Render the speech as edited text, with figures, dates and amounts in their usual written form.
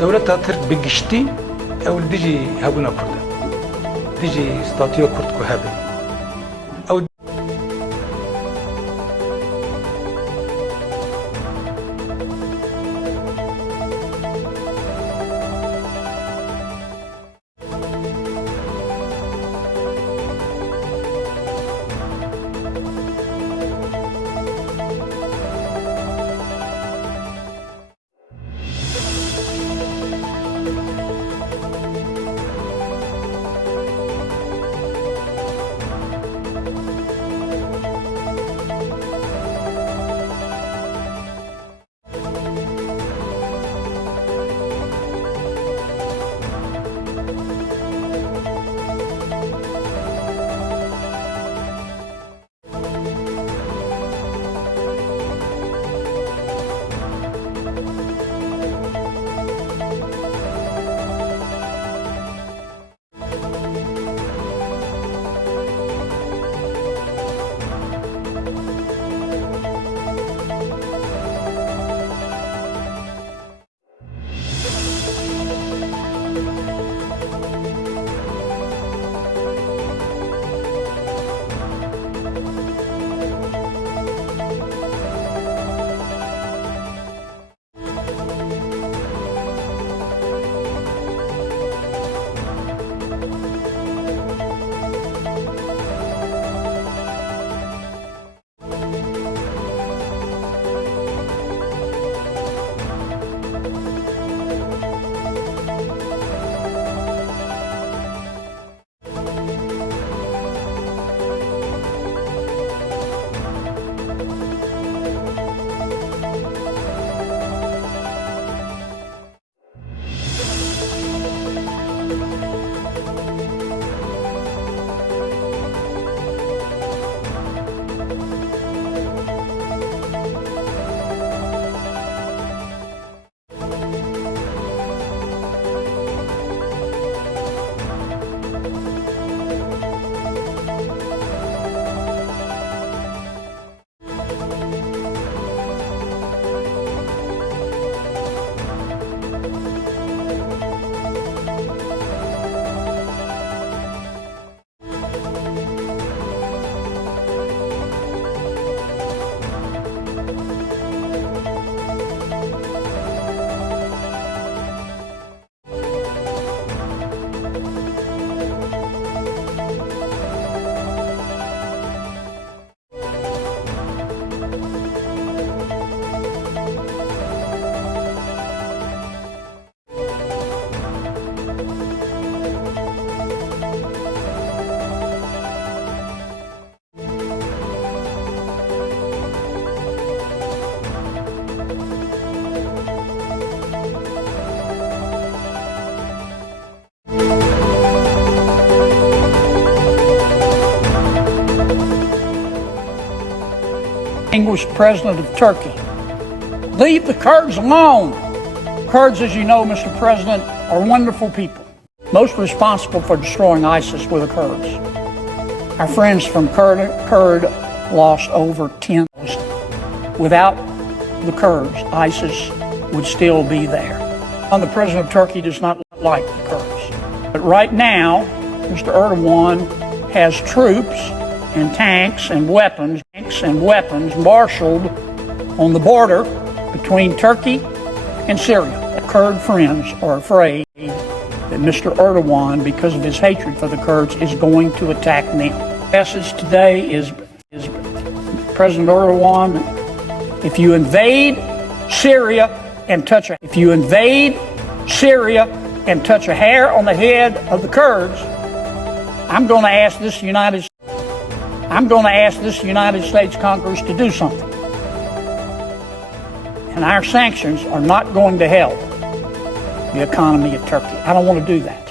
دولت ترك بگشتی اول دیجی هبونا کرده دیجی استاتیو کرد که هبه او distinguished president of Turkey, leave the Kurds alone. Kurds, as you know, Mr. President, are wonderful people. Most responsible for destroying ISIS were the Kurds. Our friends from Kurd lost over 10,000. Without the Kurds, ISIS would still be there. And the president of Turkey does not like the Kurds. But right now, Mr. Erdogan has troops and tanks and weapons marshaled on the border between Turkey and Syria. Kurd friends are afraid that Mr. Erdogan, because of his hatred for the Kurds, is going to attack them. The message today is President Erdogan, if you invade Syria and touch a hair on the head of the Kurds, I'm going to ask this United States Congress to do something. And our sanctions are not going to help the economy of Turkey. I don't want to do that.